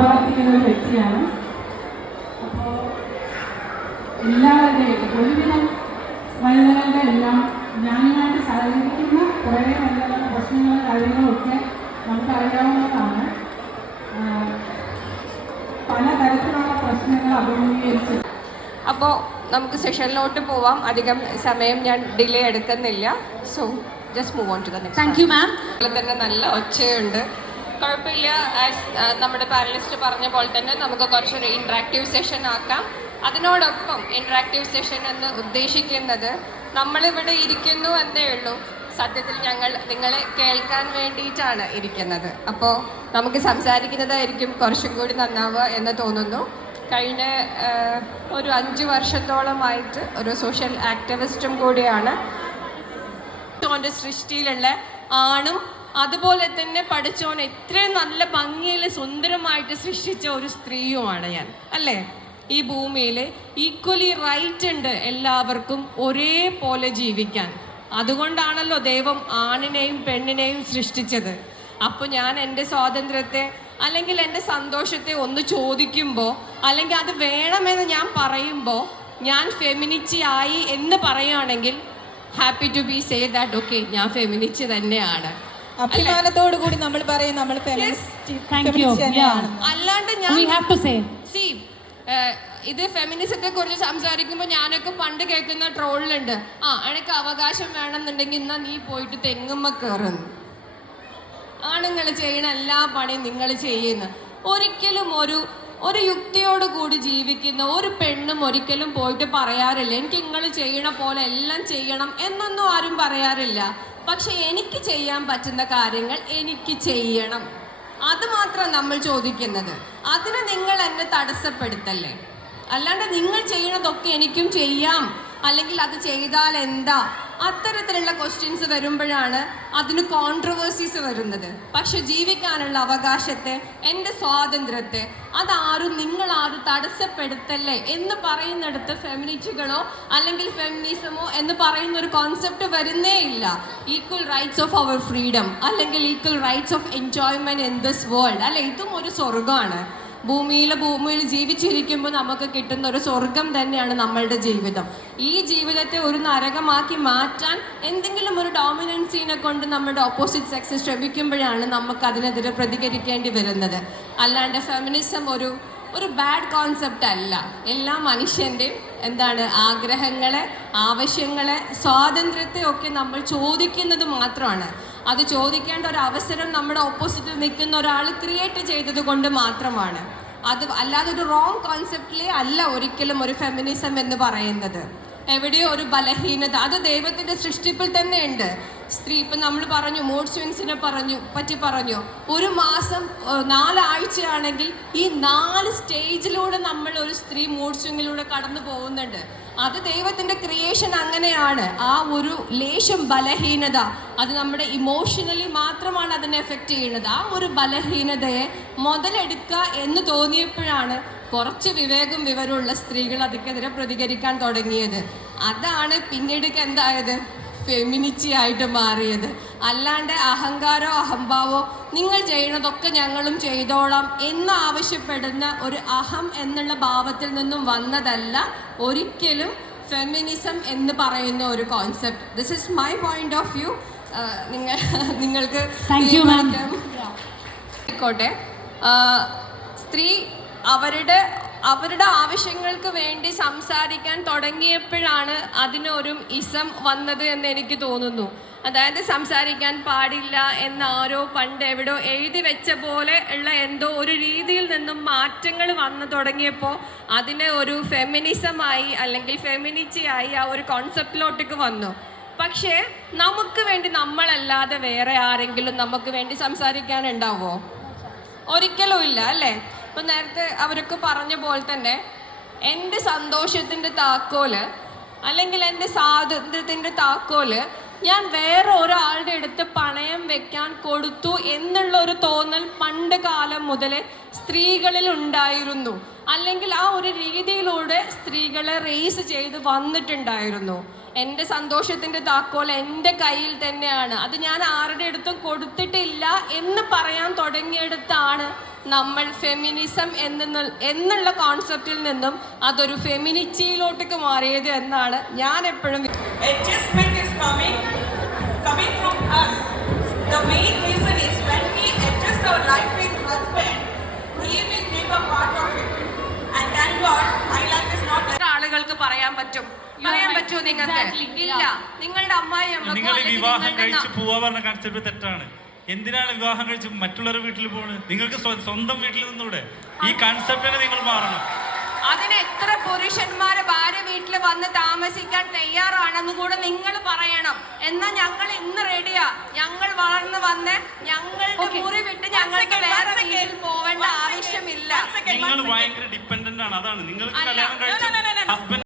പ്രവർത്തിക്കുന്ന ഒരു വ്യക്തിയാണ്. അപ്പോൾ എല്ലാവരുടെയും ഒരുവിധം വനിതകളുടെ എല്ലാം ഞാനുമായിട്ട് സഹകരിക്കുന്ന കുറേ നല്ല നല്ല പ്രശ്നങ്ങളും കാര്യങ്ങളൊക്കെ നമുക്കറിയാവുന്നതാണ്. പലതരത്തിലുള്ള പ്രശ്നങ്ങൾ അഭിമുഖീകരിച്ച്. അപ്പോൾ നമുക്ക് സെഷനിലോട്ട് പോവാം. അധികം സമയം ഞാൻ ഡിലേ എടുക്കുന്നില്ല. So just move on to the next. Thank you ma'am. അതുപോലെ തന്നെ നല്ല ഒച്ചയുണ്ട്, കുഴപ്പമില്ല. ആസ് നമ്മുടെ പാനലിസ്റ്റ് പറഞ്ഞ പോലെ തന്നെ നമുക്ക് കുറച്ചൊരു ഇൻട്രാക്റ്റീവ് സെഷൻ ആക്കാം. അതിനോടൊപ്പം ഇൻട്രാക്റ്റീവ് സെഷൻ എന്ന് ഉദ്ദേശിക്കുന്നത് നമ്മളിവിടെ ഇരിക്കുന്നു എന്നേ ഉള്ളൂ. സത്യത്തിൽ ഞങ്ങൾ നിങ്ങളെ കേൾക്കാൻ വേണ്ടിയിട്ടാണ് ഇരിക്കുന്നത്. അപ്പോൾ നമുക്ക് സംസാരിക്കുന്നതായിരിക്കും കുറച്ചും കൂടി നന്നാവുക എന്ന് തോന്നുന്നു. കഴിഞ്ഞ ഒരു 5 വർഷത്തോളമായിട്ട് ഒരു സോഷ്യൽ ആക്ടിവിസ്റ്റും കൂടിയാണ്. പഠിച്ചോൻ്റെ സൃഷ്ടിയിലുള്ള ആണും അതുപോലെ തന്നെ പഠിച്ചോൻ എത്രയും നല്ല ഭംഗിയിൽ സുന്ദരമായിട്ട് സൃഷ്ടിച്ച ഒരു സ്ത്രീയുമാണ് ഞാൻ, അല്ലേ? ഈ ഭൂമിയിൽ ഈക്വലി റൈറ്റ് ഉണ്ട് എല്ലാവർക്കും ഒരേപോലെ ജീവിക്കാൻ. അതുകൊണ്ടാണല്ലോ ദൈവം ആണിനെയും പെണ്ണിനെയും സൃഷ്ടിച്ചത്. അപ്പോൾ ഞാൻ എൻ്റെ സ്വാതന്ത്ര്യത്തെ അല്ലെങ്കിൽ എൻ്റെ സന്തോഷത്തെ ഒന്ന് ചോദിക്കുമ്പോൾ, അല്ലെങ്കിൽ അത് വേണമെന്ന് ഞാൻ പറയുമ്പോൾ, ഞാൻ ഫെമിനിറ്റി ആയി എന്ന് പറയുകയാണെങ്കിൽ happy to be say that okay, ഞാൻ ഫെമിനിസ്റ്റ് തന്നെയാണ്. അഭിമാനത്തോടു കൂടി നമ്മൾ പറയും നമ്മൾ അല്ലാണ്ട് ഞാൻ ഇത് ഫെമിനിസത്തെ കുറിച്ച് സംസാരിക്കുമ്പോൾ ഞാനൊക്കെ പണ്ട് കേൾക്കുന്ന ട്രോളിലുണ്ട്, എനിക്ക് അവകാശം വേണമെന്നുണ്ടെങ്കിൽ എന്നാ നീ പോയിട്ട് തെങ്ങുമ്മ കയറുന്നു, ആണുങ്ങൾ ചെയ്യണ എല്ലാ പണിയും നിങ്ങൾ ചെയ്യുന്നു. ഒരിക്കലും ഒരു യുക്തിയോട് കൂടി ജീവിക്കുന്ന ഒരു പെണ്ണും ഒരിക്കലും പോയിട്ട് പറയാറില്ല എനിക്ക് നിങ്ങൾ ചെയ്യണ പോലെ എല്ലാം ചെയ്യണം എന്നൊന്നും ആരും പറയാറില്ല. പക്ഷെ എനിക്ക് ചെയ്യാൻ പറ്റുന്ന കാര്യങ്ങൾ എനിക്ക് ചെയ്യണം, അത് മാത്രം നമ്മൾ ചോദിക്കുന്നത്. അതിന് നിങ്ങൾ എന്നെ തടസ്സപ്പെടുത്തല്ലേ. അല്ലാണ്ട് നിങ്ങൾ ചെയ്യണതൊക്കെ എനിക്കും ചെയ്യാം, അല്ലെങ്കിൽ അത് ചെയ്താൽ എന്താ, അത്തരത്തിലുള്ള ക്വസ്റ്റ്യൻസ് വരുമ്പോഴാണ് അതിന് കോൺട്രവേഴ്സീസ് വരുന്നത്. പക്ഷെ ജീവിക്കാനുള്ള അവകാശത്തെ, എൻ്റെ സ്വാതന്ത്ര്യത്തെ നിങ്ങളാരും തടസ്സപ്പെടുത്തല്ലേ എന്ന് പറയുന്നിടത്ത് ഫെമിനിസ്റ്റുകളോ അല്ലെങ്കിൽ ഫെമിനിസമോ എന്ന് പറയുന്ന ഒരു കോൺസെപ്റ്റ് വരുന്നേ ഇല്ല. Equal rights of our freedom അല്ലെങ്കിൽ equal rights of enjoyment in this world, അല്ലെ? ഇതും ഒരു സ്വർഗമാണ്. ഭൂമിയിൽ ജീവിച്ചിരിക്കുമ്പോൾ നമുക്ക് കിട്ടുന്ന ഒരു സ്വർഗം തന്നെയാണ് നമ്മളുടെ ജീവിതം. ഈ ജീവിതത്തെ ഒരു നരകമാക്കി മാറ്റാൻ എന്തെങ്കിലും ഒരു ഡോമിനൻസിനെ കൊണ്ട് നമ്മുടെ ഓപ്പോസിറ്റ് സെക്സ് ശ്രമിക്കുമ്പോഴാണ് നമുക്ക് അതിനെതിരെ പ്രതികരിക്കേണ്ടി വരുന്നത്. അല്ലാണ്ട് ഫെമിനിസം ഒരു ബാഡ് കോൺസെപ്റ്റ് അല്ല. എല്ലാ മനുഷ്യൻ്റെയും ആഗ്രഹങ്ങളെ, ആവശ്യങ്ങളെ, സ്വാതന്ത്ര്യത്തെ ഒക്കെ നമ്മൾ ചോദിക്കുന്നത് മാത്രമാണ്. അത് ചോദിക്കേണ്ട ഒരു അവസരം നമ്മുടെ ഓപ്പോസിറ്റിൽ നിൽക്കുന്ന ഒരാൾ ക്രിയേറ്റ് ചെയ്തത് കൊണ്ട് മാത്രമാണ്. അല്ലാതെ ഒരു റോങ് കോൺസെപ്റ്റിലേ അല്ല ഒരിക്കലും ഒരു ഫെമിനിസം എന്ന് പറയുന്നത്. എവിടെയോ ഒരു ബലഹീനത അത് ദൈവത്തിൻ്റെ സൃഷ്ടിപ്പിൽ തന്നെ ഉണ്ട്. സ്ത്രീ ഇപ്പം നമ്മൾ പറഞ്ഞു, മൂഡ് സ്വിങ്സിനെ പറ്റി പറഞ്ഞു. ഒരു മാസം 4 ആഴ്ചയാണെങ്കിൽ ഈ 4 സ്റ്റേജിലൂടെ നമ്മൾ ഒരു സ്ത്രീ മൂഡ് സ്വിങ്ങിലൂടെ കടന്നു പോകുന്നുണ്ട്. അത് ദൈവത്തിൻ്റെ ക്രിയേഷൻ അങ്ങനെയാണ്. ആ ഒരു ലേശം ബലഹീനത അത് നമ്മുടെ ഇമോഷണലി മാത്രമാണ് അതിനെ എഫക്റ്റ് ചെയ്യുന്നത്. ആ ഒരു ബലഹീനതയെ മുതലെടുക്കുക എന്ന് തോന്നിയപ്പോഴാണ് കുറച്ച് വിവരമുള്ള സ്ത്രീകൾ അതിനെതിരെ പ്രതികരിക്കാൻ തുടങ്ങിയത്. അതാണ് പിന്നീട് എന്തായത്, ഫെമിനിറ്റി ആയിട്ട് മാറിയത്. അല്ലാണ്ട് അഹങ്കാരോ അഹംഭാവോ നിങ്ങൾ ചെയ്യുന്നതൊക്കെ ഞങ്ങളും ചെയ്തോളാം എന്ന് ആവശ്യപ്പെടുന്ന ഒരു അഹം എന്നുള്ള ഭാവത്തിൽ നിന്നും വന്നതല്ല ഒരിക്കലും ഫെമിനിസം എന്ന് പറയുന്ന ഒരു concept. This is my point of view. നിങ്ങൾക്ക് ആയിക്കോട്ടെ. സ്ത്രീ അവരുടെ ആവശ്യങ്ങൾക്ക് വേണ്ടി സംസാരിക്കാൻ തുടങ്ങിയപ്പോഴാണ് അതിനൊരു ഇസം വന്നത് എന്ന് എനിക്ക് തോന്നുന്നു. അതായത് സംസാരിക്കാൻ പാടില്ല എന്ന് ആരോ പണ്ട് എവിടോ എഴുതി വെച്ച പോലെ ഉള്ള എന്തോ ഒരു രീതിയിൽ നിന്നും മാറ്റങ്ങൾ വന്നു തുടങ്ങിയപ്പോൾ അതിനെ ഒരു ഫെമിനിസമായി അല്ലെങ്കിൽ ഫെമിനിറ്റിയായി ആ ഒരു കോൺസെപ്റ്റിലോട്ടേക്ക് വന്നു. പക്ഷേ നമുക്ക് വേണ്ടി നമ്മളല്ലാതെ വേറെ ആരെങ്കിലും നമുക്ക് വേണ്ടി സംസാരിക്കാനുണ്ടാവോ? ഒരിക്കലും ഇല്ല, അല്ലേ? ഇപ്പം നേരത്തെ അവരൊക്കെ പറഞ്ഞ പോലെ തന്നെ എൻ്റെ സന്തോഷത്തിൻ്റെ താക്കോല് അല്ലെങ്കിൽ എൻ്റെ സ്വാതന്ത്ര്യത്തിൻ്റെ താക്കോല് ഞാൻ വേറെ ഒരാളുടെ അടുത്ത് പണയം വെക്കാൻ കൊടുത്തു എന്നുള്ള ഒരു തോന്നൽ പണ്ട് കാലം മുതൽ സ്ത്രീകളിൽ ഉണ്ടായിരുന്നു. അല്ലെങ്കിൽ ആ ഒരു രീതിയിലൂടെ സ്ത്രീകളെ റേസ് ചെയ്ത് വന്നിട്ടുണ്ടായിരുന്നു. എൻ്റെ സന്തോഷത്തിൻ്റെ താക്കോൽ എൻ്റെ കയ്യിൽ തന്നെയാണ്, അത് ഞാൻ ആരുടെ അടുത്തും കൊടുത്തിട്ടില്ല എന്ന് പറയാൻ തുടങ്ങിയെടുത്താണ് നമ്മൾ ഫെമിനിസം എന്നുള്ള കോൺസെപ്റ്റിൽ നിന്നും അതൊരു ഫെമിനിറ്റിയിലോട്ടേക്ക് മാറിയത് എന്നാണ് ഞാൻ എപ്പോഴും Adjustment is coming from us. The main reason is when we adjust our life with husband, he will take a part of it. And thank God, my life is not like ആളുകൾക്ക് പറയാൻ പറ്റുമോ നിങ്ങൾക്ക്? ഇല്ല. നിങ്ങളുടെ അമ്മായിയമ്മക്കോ നിങ്ങൾ അല്ലെങ്കിൽ വിവാഹം നിങ്ങളുടെ കഴിച്ച് പോവാ പറഞ്ഞ കൺസെപ്റ്റ് തെറ്റാണ്. എന്തിനാണ് വിവാഹം കഴിച്ച് മറ്റുള്ളവരുടെ വീട്ടിൽ പോകുന്നത്? നിങ്ങൾക്ക് സ്വന്തം വീട്ടിൽ നിന്നൂടെ? ഈ കൺസെപ്റ്റിനെ നിങ്ങൾ മാറണം. അതിന് എത്ര പുരുഷന്മാര് ഭാര്യ വീട്ടിൽ വന്ന് താമസിക്കാൻ തയ്യാറാണെന്ന് കൂടെ നിങ്ങൾ പറയണം. എന്നാ ഞങ്ങൾ ഇന്ന് റെഡിയാ. ഞങ്ങൾ വളർന്നു വന്ന് ഞങ്ങളുടെ മുറി വിട്ട് ഞങ്ങൾക്ക് വേറെ വീട്ടിൽ പോവേണ്ട ആവശ്യമില്ല. നിങ്ങൾ ഭയങ്കര ഡിപ്പെൻഡന്റ് ആണ്. അതാണ് നിങ്ങൾക്ക് കല്യാണം കഴിച്ച ഹസ്ബൻഡ്